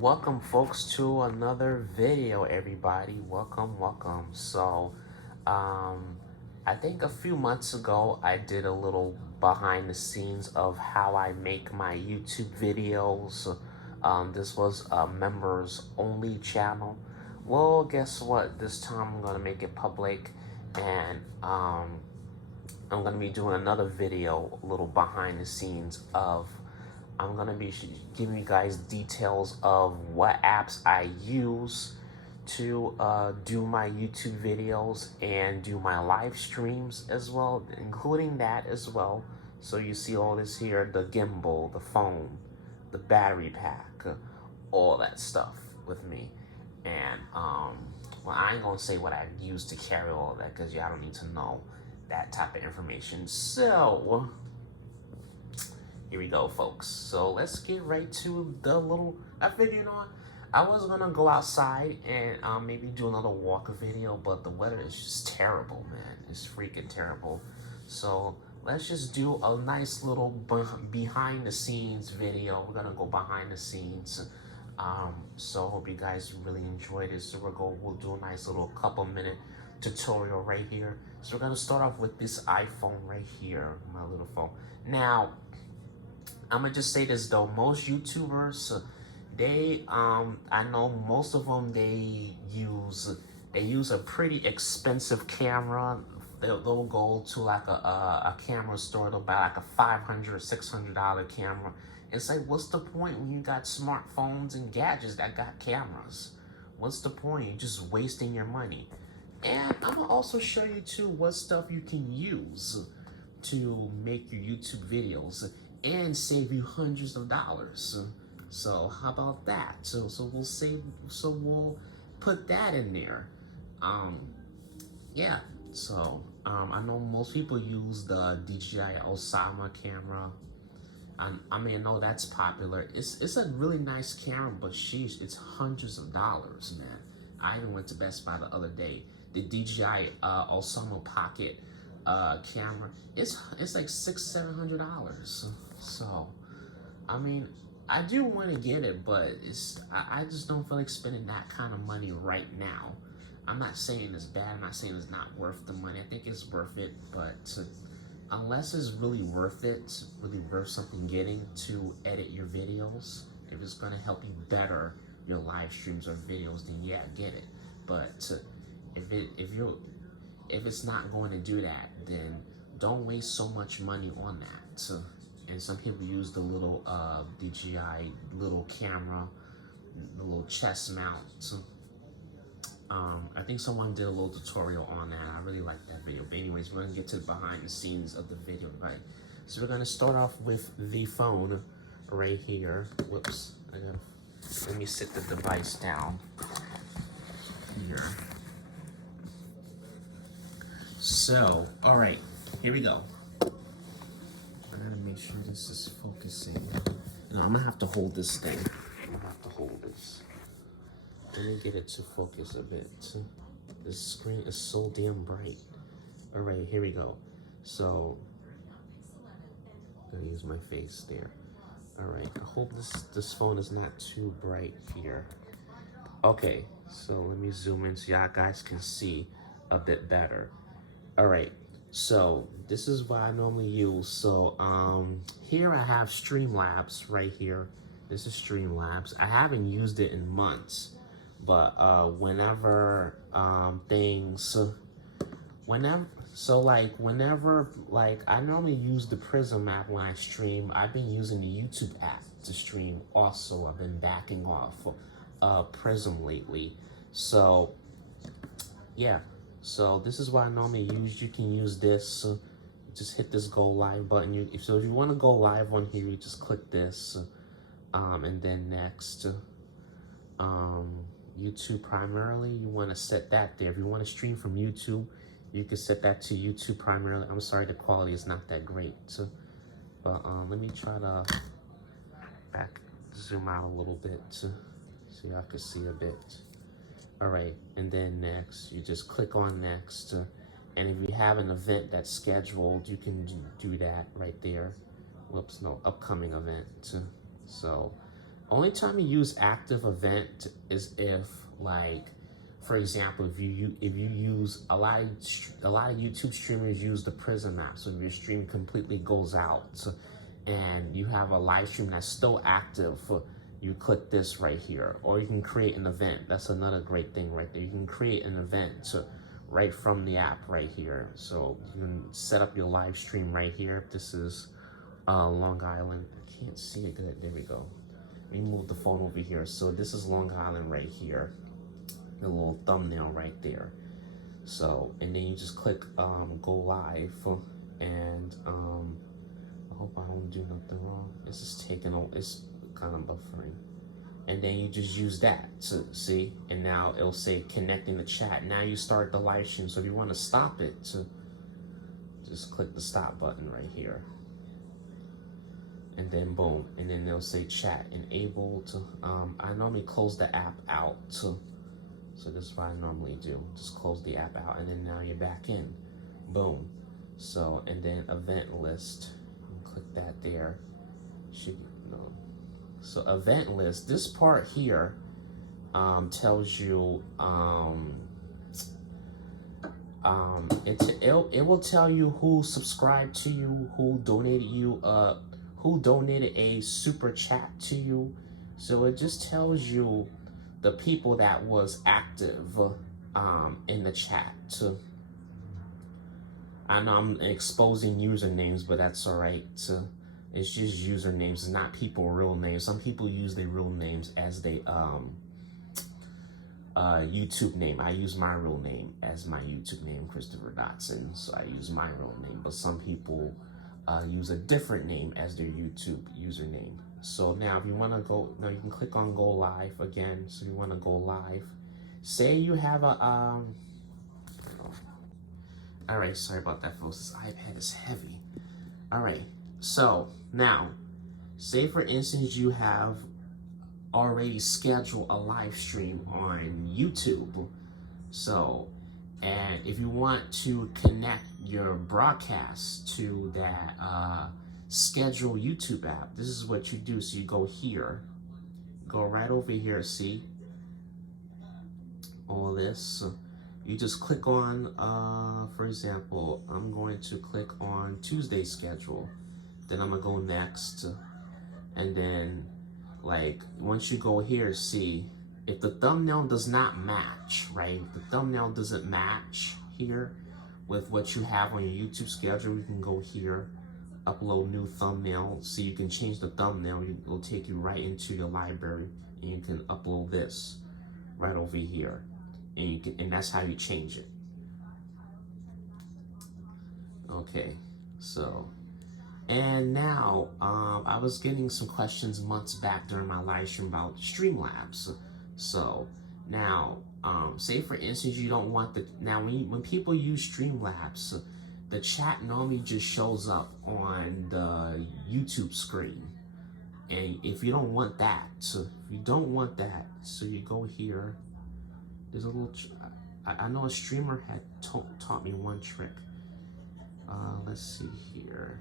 Welcome folks to another video, everybody. Welcome. Um I think a few months ago I did a little behind the scenes of how I make my YouTube videos. This was a members only channel. Well, guess what? This time I'm gonna make it public, and I'm gonna be doing another video, a little behind the scenes of. I'm gonna be giving you guys details of what apps I use to do my YouTube videos and do my live streams as well, including that as well. So you see all this here: the gimbal, the phone, the battery pack, all that stuff with me. And well, I ain't gonna say what I use to carry all of that because y'all don't need to know that type of information. So here we go, folks. So let's get right to the little. I figured, you know what? I was gonna go outside and maybe do another walk video, but the weather is just terrible, man. It's freaking terrible. So let's just do a nice little behind the scenes video. We're gonna go behind the scenes. So hope you guys really enjoy this. So we'll do a nice little couple-minute tutorial right here. So we're gonna start off with this iPhone right here, my little phone. Now, I'm gonna just say this though, most YouTubers, they I know most of them they use a pretty expensive camera. They'll go to like a camera store. They'll buy like a $500 or $600 camera. It's like, what's the point when you got smartphones and gadgets that got cameras? What's the point? You're just wasting your money. And I'm gonna also show you too what stuff you can use to make your YouTube videos and save you hundreds of dollars. So how about that? So we'll put that in there. Yeah. So I know most people use the DJI Osama camera. I mean, I know that's popular. It's a really nice camera, but sheesh, it's hundreds of dollars, man. I even went to Best Buy the other day. The DJI Osama Pocket camera, it's like $600-700. So I mean, I do want to get it, but I just don't feel like spending that kind of money right now. I'm not saying it's bad. I'm not saying it's not worth the money. I think it's worth it, but unless it's really worth it, really worth something getting to edit your videos, if it's gonna help you better your live streams or videos, then yeah, get it. But if it's not going to do that, then don't waste so much money on that. And some people use the little DJI little camera, the little chest mount. I think someone did a little tutorial on that. I really like that video. But anyways, we're gonna get to the behind the scenes of the video, right? So we're gonna start off with the phone right here. Whoops, let me sit the device down here. So, all right, here we go. I gotta make sure this is focusing. No, I'm gonna have to hold this thing. I'm gonna have to hold this. Let me get it to focus a bit. This screen is so damn bright. All right, here we go. So, I'm gonna use my face there. All right, I hope this phone is not too bright here. Okay, so let me zoom in so y'all guys can see a bit better. All right, so this is what I normally use. So here I have Streamlabs right here. This is Streamlabs. I haven't used it in months, but whenever I normally use the Prism app when I stream. I've been using the YouTube app to stream also. I've been backing off Prism lately. So yeah. So this is what I normally use. You can use this. Just hit this go live button. If you want to go live on here, you just click this, and then next. YouTube primarily, you want to set that there. If you want to stream from YouTube, you can set that to YouTube primarily. I'm sorry, the quality is not that great. But let me try to zoom out a little bit so y'all can see a bit. All right, and then next, you just click on next. And if you have an event that's scheduled, you can do that right there. Whoops, no, upcoming event. So Only time you use active event is if, like, for example, if you use a lot of YouTube streamers use the Prism app. So if your stream completely goes out and you have a live stream that's still active, you click this right here, or you can create an event. That's another great thing right there. You can create an event right from the app right here. So you can set up your live stream right here. This is Long Island. I can't see it good. There we go. Let me move the phone over here. So this is Long Island right here. The little thumbnail right there. So, and then you just click go live, and I hope I don't do nothing wrong. It's just taking on, it's kind of buffering. And then you just use that to see, and now it'll say connecting the chat. Now you start the live stream. So if you want to stop it, just click the stop button right here. And then boom, and then they'll say chat enabled. I normally close the app out, so this is what I normally do. Just close the app out, and then now you're back in. Boom. So, and then event list, click that there. Should no. So event list. This part here tells you it will tell you who subscribed to you, who donated a super chat to you. So it just tells you the people that was active in the chat. I know I'm exposing usernames, but that's all right. It's just usernames, it's not people real names. Some people use their real names as they YouTube name. I use my real name as my YouTube name, Christopher Dotson. So I use my real name, but some people use a different name as their YouTube username. So now if you want to go, now you can click on go live again. So if you want to go live, say you have a all right, sorry about that, folks. This iPad is heavy. All right, so now say for instance you have already scheduled a live stream on YouTube. So, and if you want to connect your broadcast to that schedule YouTube app, this is what you do. So you go here, go right over here, see all this. You just click on, for example, I'm going to click on Tuesday schedule. Then I'm gonna go next, and then like once you go here, see if the thumbnail does not match, right? If the thumbnail doesn't match here with what you have on your YouTube schedule, you can go here, upload new thumbnail. So you can change the thumbnail. It'll take you right into your library, and you can upload this right over here, and you can, and that's how you change it. Okay, so. And now, I was getting some questions months back during my live stream about Streamlabs. So now, say for instance, you don't want now when people use Streamlabs, the chat normally just shows up on the YouTube screen. And if you don't want that, so you go here. There's a little, I know a streamer had taught me one trick. Let's see here.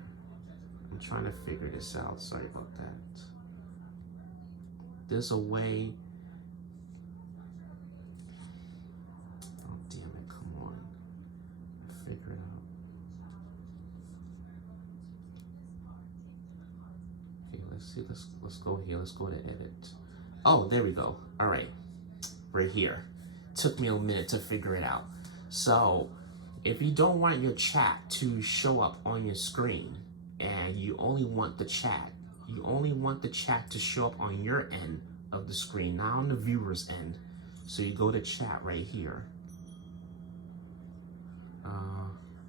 I'm trying to figure this out. Sorry about that. There's a way. Oh, damn it. Come on. Figure it out. Okay, let's see. Let's go here. Let's go to edit. Oh, there we go. All right. Right here. Took me a minute to figure it out. So, if you don't want your chat to show up on your screen, and you only want the chat to show up on your end of the screen, not on the viewer's end. So you go to chat right here.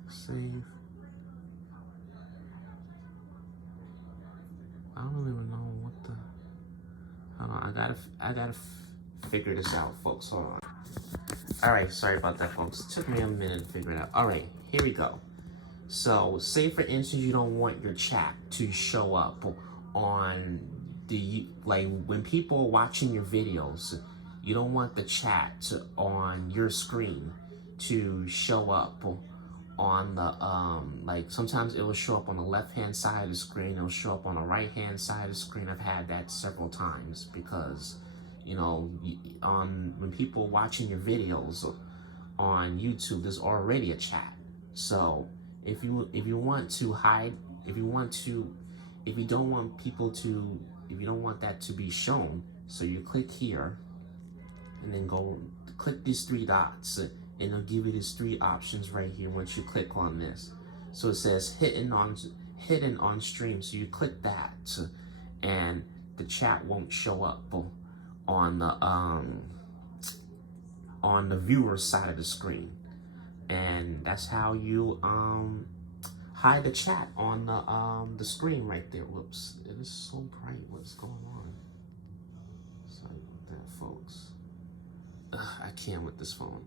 Save. I don't even know what the. Hold on, I gotta figure this out, folks. Hold on. All right, sorry about that, folks. It took me a minute to figure it out. All right, here we go. So, say for instance, you don't want your chat to show up on the, like when people are watching your videos, you don't want the chat on your screen to show up on the like sometimes it will show up on the left hand side of the screen, it'll show up on the right hand side of the screen. I've had that several times because, you know, on when people are watching your videos on YouTube, there's already a chat. So if you want to hide, if you don't want people to, if you don't want that to be shown, so you click here and then go click these three dots, and it'll give you these three options right here once you click on this. So it says hidden on stream, so you click that and the chat won't show up on the viewer's side of the screen. And that's how you hide the chat on the screen right there. Whoops, it is so bright. What's going on? Sorry about that, folks. I can't with this phone.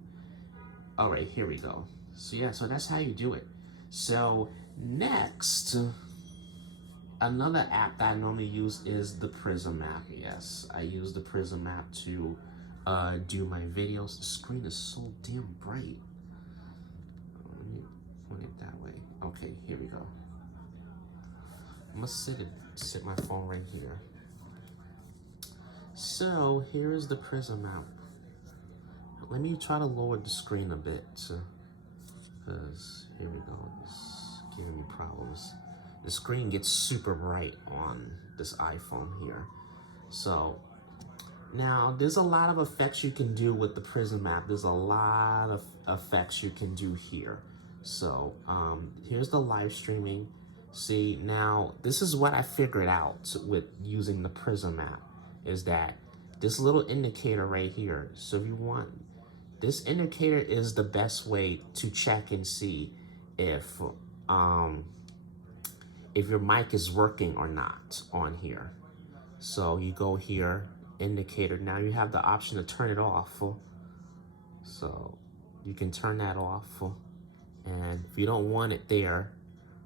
All right, here we go. So yeah, so that's how you do it. So next, another app that I normally use is the Prism app. Yes, I use the Prism app to do my videos. The screen is so damn bright. Let me point it that way. Okay, here we go. I'm gonna sit my phone right here. So here is the Prism app. Let me try to lower the screen a bit, because here we go, it's giving me problems. The screen gets super bright on this iPhone here. So now there's a lot of effects you can do with the Prism app. There's a lot of effects you can do here. So here's the live streaming. See, now this is what I figured out with using the Prism app, is that this little indicator right here. So if you want, this indicator is the best way to check and see if your mic is working or not on here. So you go here, indicator. Now you have the option to turn it off. So you can turn that off. And if you don't want it there,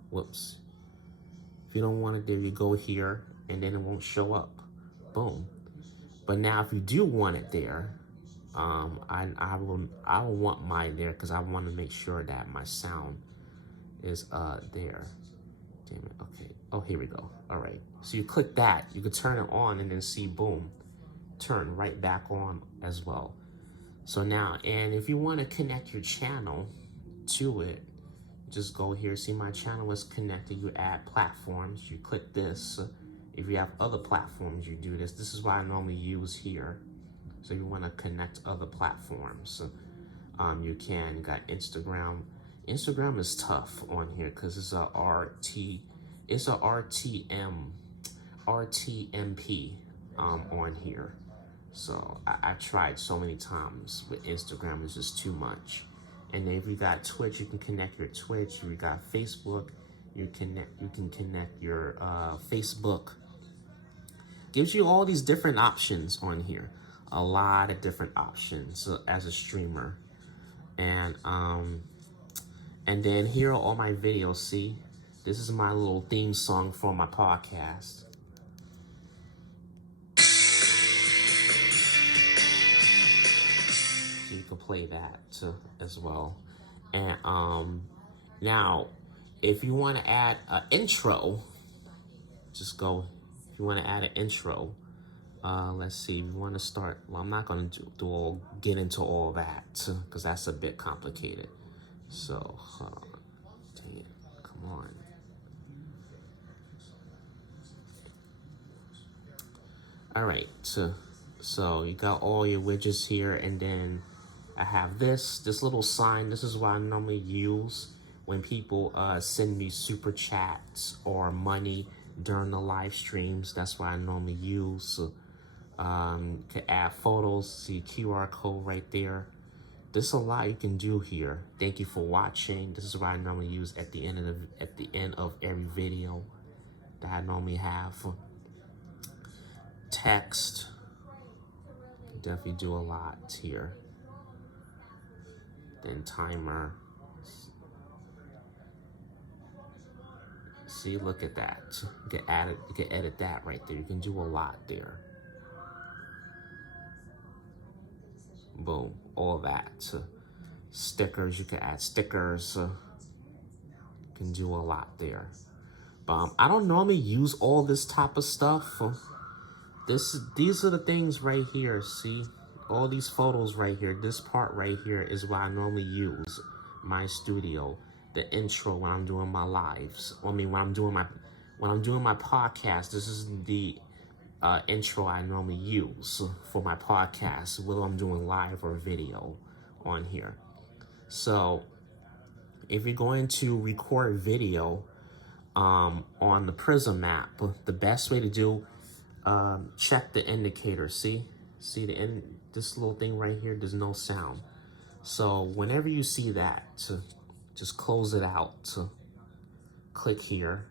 whoops. If you don't want it there, you go here and then it won't show up. Boom. But now if you do want it there, I will want mine there because I want to make sure that my sound is there. Damn it. Okay. Oh, here we go. All right. So you click that, you can turn it on and then see, boom, turn right back on as well. So now, and if you want to connect your channel to it, just go here. See, my channel is connected. You add platforms. You click this. If you have other platforms, you do this. This is what I normally use here. So you want to connect other platforms. You can, got Instagram. Instagram is tough on here because it's a RTMP on here. So I tried so many times with Instagram, it's just too much. And then if you got Twitch, you can connect your Twitch. If you got Facebook, you can connect your Facebook. Gives you all these different options on here. A lot of different options as a streamer. And then here are all my videos. See, this is my little theme song for my podcast. So you can play that as well. And now, if you want to add an intro, just go. If you want to add an intro, let's see. If you want to start, well, I'm not going to get into all that because that's a bit complicated. So, dang it, come on. All right, so you got all your widgets here, and then I have this little sign. This is what I normally use when people send me super chats or money during the live streams. That's what I normally use. Can add photos, see QR code right there. There's a lot you can do here. Thank you for watching. This is what I normally use at the end of every video that I normally have. Text. Definitely do a lot here. Then timer. See, look at that. You can edit that right there. You can do a lot there. Boom, all that. Stickers, you can add stickers. Can do a lot there. I don't normally use all this type of stuff. These are the things right here, see? All these photos right here, this part right here is what I normally use. My studio, the intro when I'm doing my lives. I mean, when I'm doing my podcast, this is the intro I normally use for my podcast, whether I'm doing live or video on here. So if you're going to record video on the Prism app, the best way to do, check the indicator. See this little thing right here, there's no sound. So whenever you see that, just close it out. Click here,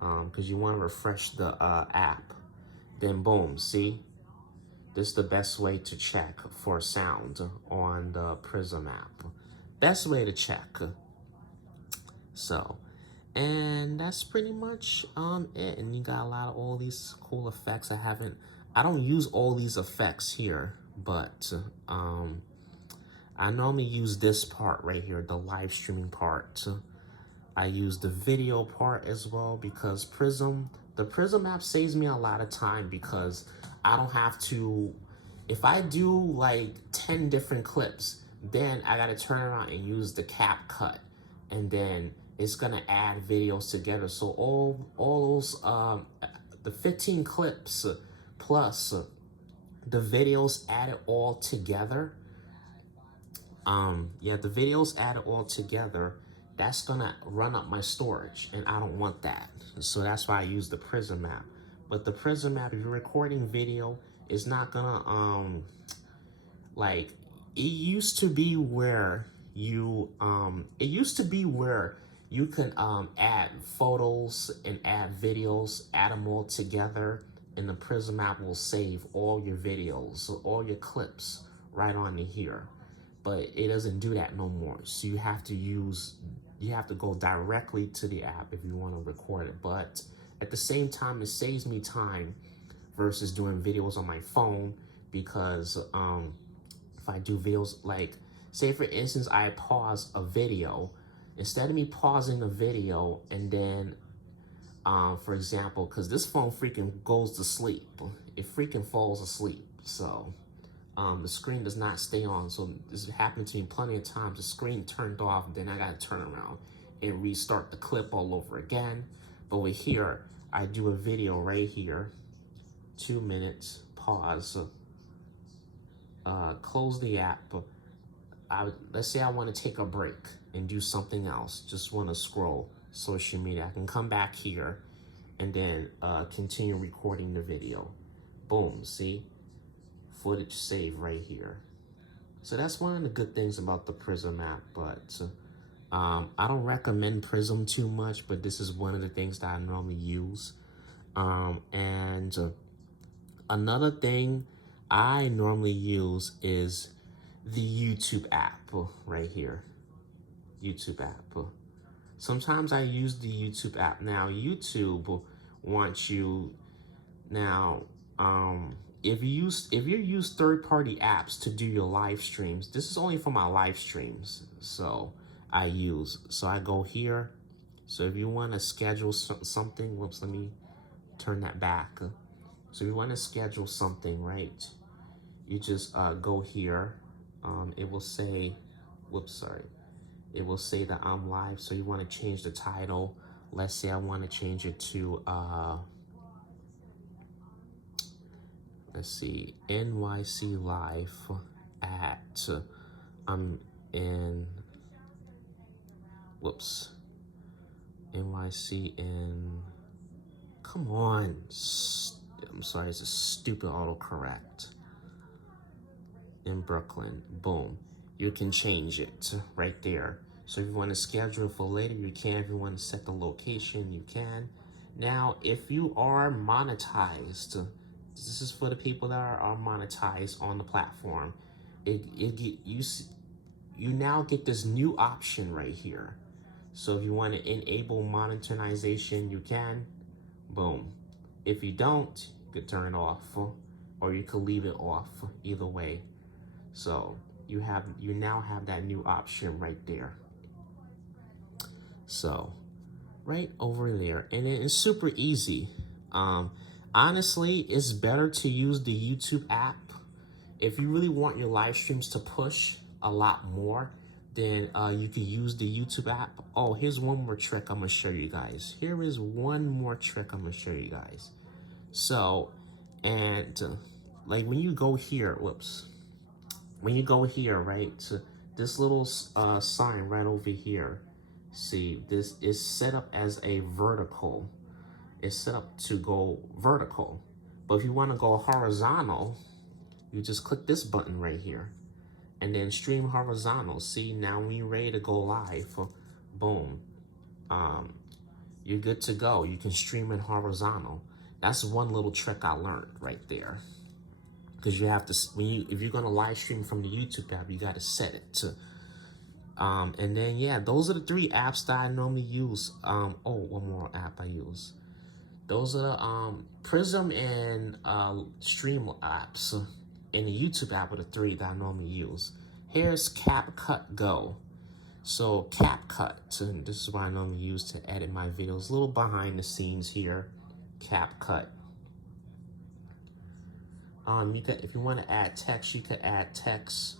because you want to refresh the app. Then boom, see? This is the best way to check for sound on the Prism app. Best way to check. So, and that's pretty much it. And you got a lot of all these cool effects. I don't use all these effects here, but I normally use this part right here, the live streaming part. I use the video part as well because the Prism app saves me a lot of time because I don't have to, if I do like 10 different clips, then I gotta turn around and use the CapCut, and then it's gonna add videos together. So all those, the 15 clips plus the videos added all together, the videos added all together, that's gonna run up my storage, and I don't want that. So that's why I use the Prism app. But the Prism app, if you're recording video, is not gonna like it used to be where you can add photos and add videos, add them all together, and the Prism app will save all your videos, all your clips right on here. But it doesn't do that no more. So you have to go directly to the app if you want to record it. But at the same time, it saves me time versus doing videos on my phone, because if I do videos, like say for instance, I pause a video, instead of me pausing the video and then for example, because this phone freaking goes to sleep, it freaking falls asleep. So the screen does not stay on. So this happened to me plenty of times. The screen turned off, then I gotta turn around and restart the clip all over again. But with here, I do a video right here, 2 minutes, pause, close the app. Let's say I want to take a break and do something else, just want to scroll social media. I can come back here and then continue recording the video. Boom, see? Footage save right here. So that's one of the good things about the Prism app. But I don't recommend Prism too much, but this is one of the things that I normally use. And another thing I normally use is the YouTube app right here. YouTube app. Sometimes I use the YouTube app. Now YouTube wants you, now if you use third-party apps to do your live streams, this is only for my live streams. So I go here. So if you want to schedule something, whoops, let me turn that back. So if you want to schedule something, right, you just go here. It will say, it will say that I'm live. So you want to change the title. Let's say I want to change it to let's see, NYC Live at NYC in, come on, I'm sorry, it's a stupid autocorrect. In Brooklyn, boom. You can change it right there. So if you want to schedule for later, you can. If you want to set the location, you can. Now, if you are monetized, this is for the people that are monetized on the platform. You now get this new option right here. So if you want to enable monetization, you can. Boom. If you don't, you could turn it off, or you could leave it off. Either way. So you now have that new option right there. So right over there, and it's super easy. Honestly, it's better to use the YouTube app if you really want your live streams to push a lot more. Then you can use the YouTube app. Oh, here's one more trick I'm gonna show you guys. Here is one more trick I'm gonna show you guys. So, and like when you go here, whoops, when you go here, right, to this little sign right over here, see, this is set up as a vertical. It's set up to go vertical. But if you want to go horizontal, you just click this button right here and then stream horizontal. See, now when you're ready to go live, boom, you're good to go. You can stream in horizontal. That's one little trick I learned right there. Because you have to, if you're gonna live stream from the YouTube app, you gotta set it to. And then yeah, those are the 3 apps that I normally use. Oh, one more app I use. Those are the Prism and Stream apps. And the YouTube app are the 3 that I normally use. Here's CapCut Go. So CapCut, this is what I normally use to edit my videos. A little behind the scenes here. CapCut. You could, if you want to add text, you could add text.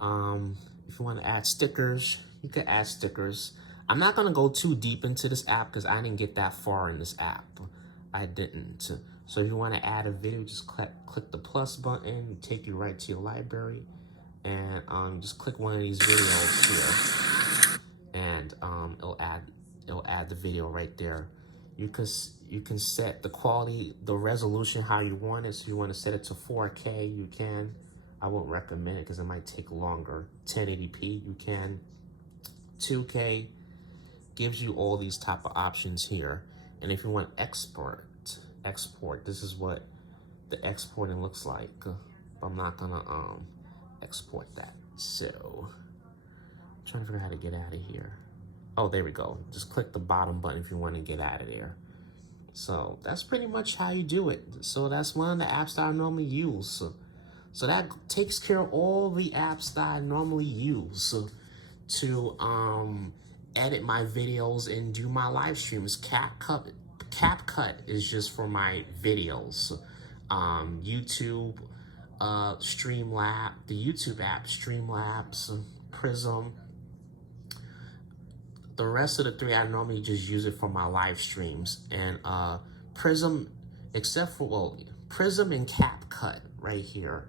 If you want to add stickers, you could add stickers. I'm not gonna go too deep into this app because I didn't get that far in this app. I didn't. So if you want to add a video, just click the plus button, take you right to your library, and just click one of these videos here, and it'll add the video right there. You can set the quality, the resolution how you want it. So if you want to set it to 4K, you can. I won't recommend it because it might take longer. 1080p, you can. 2K gives you all these type of options here. And if you want export, this is what the exporting looks like. I'm not gonna export that. So I'm trying to figure out how to get out of here. Oh, there we go. Just click the bottom button if you want to get out of there. So that's pretty much how you do it. So that's one of the apps that I normally use. So that takes care of all the apps that I normally use to edit my videos and do my live streams. CapCut is just for my videos. YouTube, Streamlabs, the YouTube app, Streamlabs, Prism. The rest of the 3, I normally just use it for my live streams. And Prism, except for, well, Prism and CapCut right here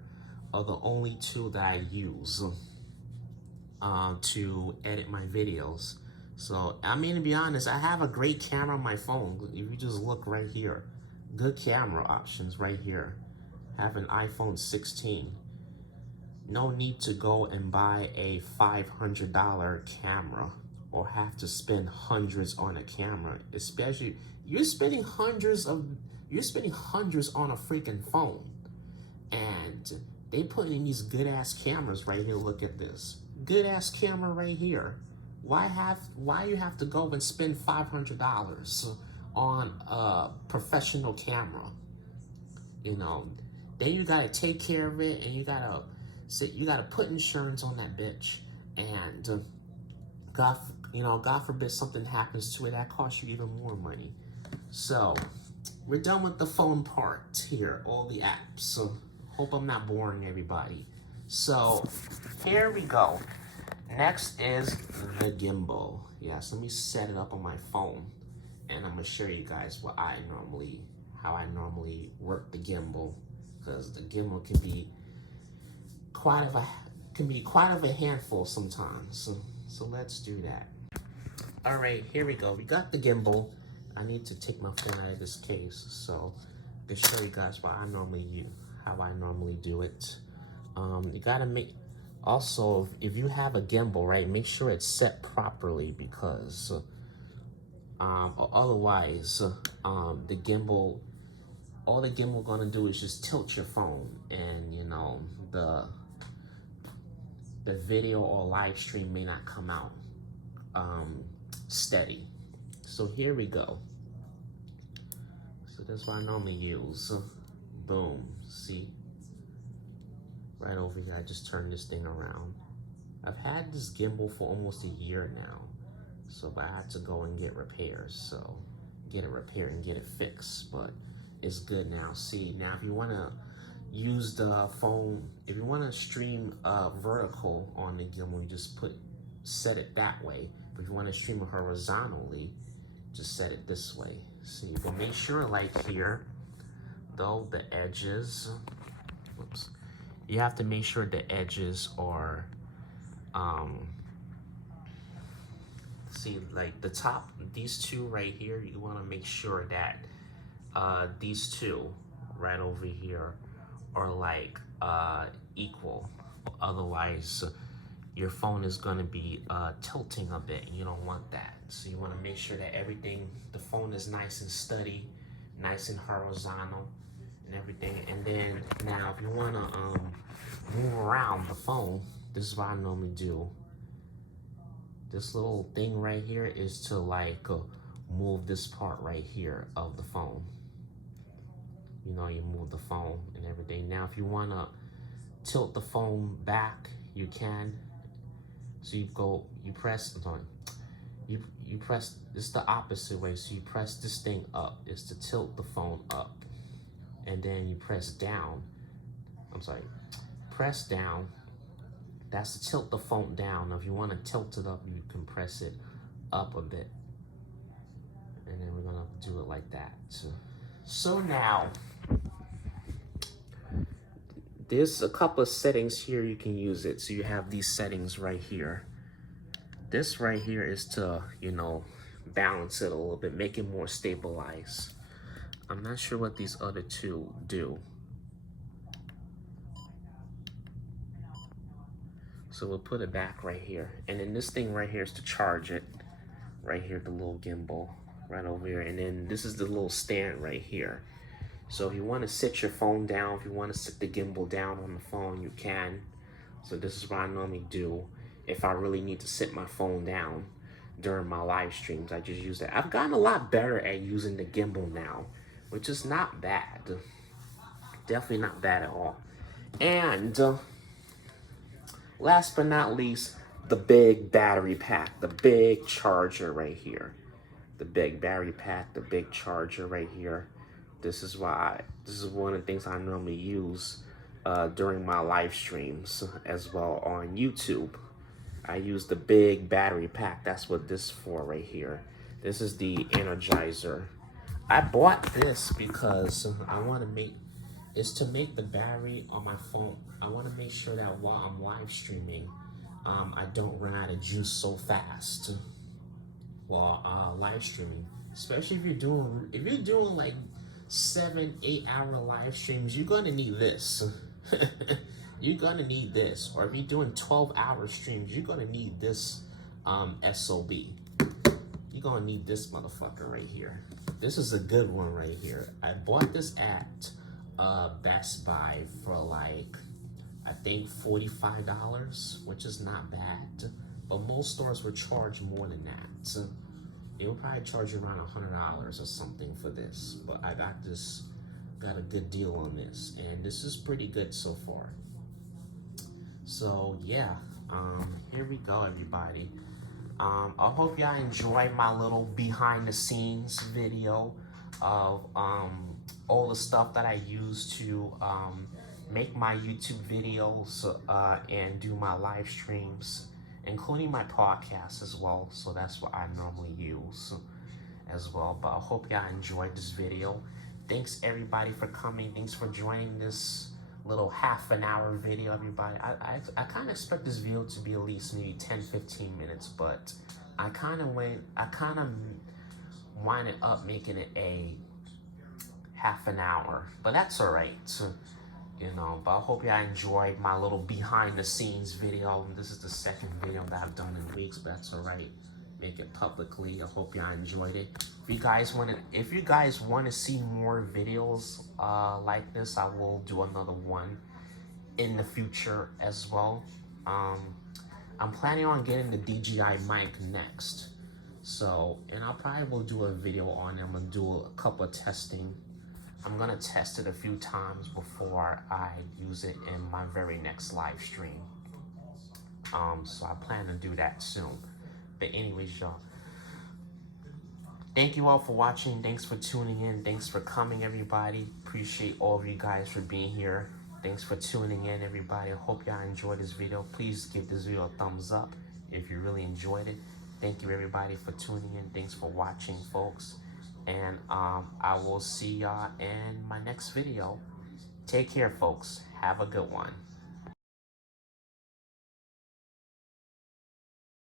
are the only 2 that I use to edit my videos. So, I mean, to be honest, I have a great camera on my phone. If you just look right here, good camera options right here. I have an iPhone 16. No need to go and buy a $500 camera or have to spend hundreds on a camera. Especially, you're spending hundreds on a freaking phone. And they put in these good ass cameras right here. Look at this. Good ass camera right here. Why you have to go and spend $500 on a professional camera? You know, then you gotta take care of it, and you gotta put insurance on that bitch, and God forbid something happens to it, that costs you even more money. So we're done with the phone part here, all the apps. So hope I'm not boring everybody. So here we go. Next is the gimbal. Yes, let me set it up on my phone, and I'm gonna show you guys how I normally work the gimbal, because the gimbal can be quite of a handful sometimes. So let's do that. All right, here we go. We got the gimbal. I need to take my phone out of this case so to show you guys how I normally do it. You gotta make. Also, if you have a gimbal, right, make sure it's set properly, because otherwise, all the gimbal gonna do is just tilt your phone, and the video or live stream may not come out steady. So here we go. So that's what I normally use. Boom, see? Right over here, I just turned this thing around. I've had this gimbal for almost a year now. So, but I had to go and get repairs. So, get it repaired and get it fixed. But it's good now. See, now if you want to use the phone, if you want to stream vertical on the gimbal, you just set it that way. But if you want to stream it horizontally, just set it this way. See, but make sure, like here, though, the edges, whoops, you have to make sure the edges are, see, like the top, these two right here, you want to make sure that these two right over here are like equal. Otherwise, your phone is going to be tilting a bit. You don't want that. So you want to make sure that everything, the phone is nice and steady, nice and horizontal and everything. And then now if you want to move around the phone, this is what I normally do. This little thing right here is to like move this part right here of the phone. You know, you move the phone and everything. Now if you want to tilt the phone back, you can. So you press, you press, it's the opposite way. So you press this thing up, it's to tilt the phone up. And then you press down, press down. That's to tilt the phone down. Now, if you want to tilt it up, you can press it up a bit. And then we're gonna do it like that. So now, there's a couple of settings here you can use it. So you have these settings right here. This right here is to, you know, balance it a little bit, make it more stabilized. I'm not sure what these other two do. So we'll put it back right here. And then this thing right here is to charge it. Right here, the little gimbal right over here. And then this is the little stand right here. So if you want to sit your phone down, if you want to sit the gimbal down on the phone, you can. So this is what I normally do. If I really need to sit my phone down during my live streams, I just use that. I've gotten a lot better at using the gimbal now, which is not bad. Definitely not bad at all. And last but not least, the big battery pack, the big charger right here. The big battery pack, the big charger right here. This is one of the things I normally use during my live streams as well on YouTube. I use the big battery pack. That's what this is for right here. This is the Energizer. I bought this because I want to make, it's to make the battery on my phone. I want to make sure that while I'm live streaming, I don't run out of juice so fast while live streaming. Especially if you're doing like 7-8 hour live streams, you're gonna need this. You're gonna need this. Or if you're doing 12-hour streams, you're gonna need this SOB. You're gonna need this motherfucker right here. This is a good one right here. I bought this at Best Buy for like, I think $45, which is not bad. But most stores would charge more than that. They will probably charge you around $100 or something for this. But I got a good deal on this. And this is pretty good so far. So yeah, here we go, everybody. I hope y'all enjoyed my little behind the scenes video of all the stuff that I use to make my YouTube videos and do my live streams, including my podcast as well. So that's what I normally use as well. But I hope y'all enjoyed this video. Thanks everybody for coming. Thanks for joining this little half-an-hour video, everybody. I kind of expect this video to be at least maybe 10-15 minutes, but I kind of winded up making it a half an hour, but that's all right. You know, but I hope y'all enjoyed my little behind the scenes video. This is the second video that I've done in weeks, but that's all right. Make it publicly. I hope y'all enjoyed it. If you guys want to see more videos like this, I will do another one in the future as well. I'm planning on getting the DJI mic next. So, and I probably will do a video on it. I'm gonna do a couple of testing. I'm gonna test it a few times before I use it in my very next live stream. So I plan to do that soon. But anyways, y'all, Thank you all for watching. Thanks for tuning in. Thanks for coming, everybody. Appreciate all of you guys for being here. Thanks for tuning in, everybody. I hope y'all enjoyed this video. Please give this video a thumbs up if you really enjoyed it. Thank you, everybody, for tuning in. Thanks for watching, folks. And I will see y'all in my next video. Take care, folks. Have a good one.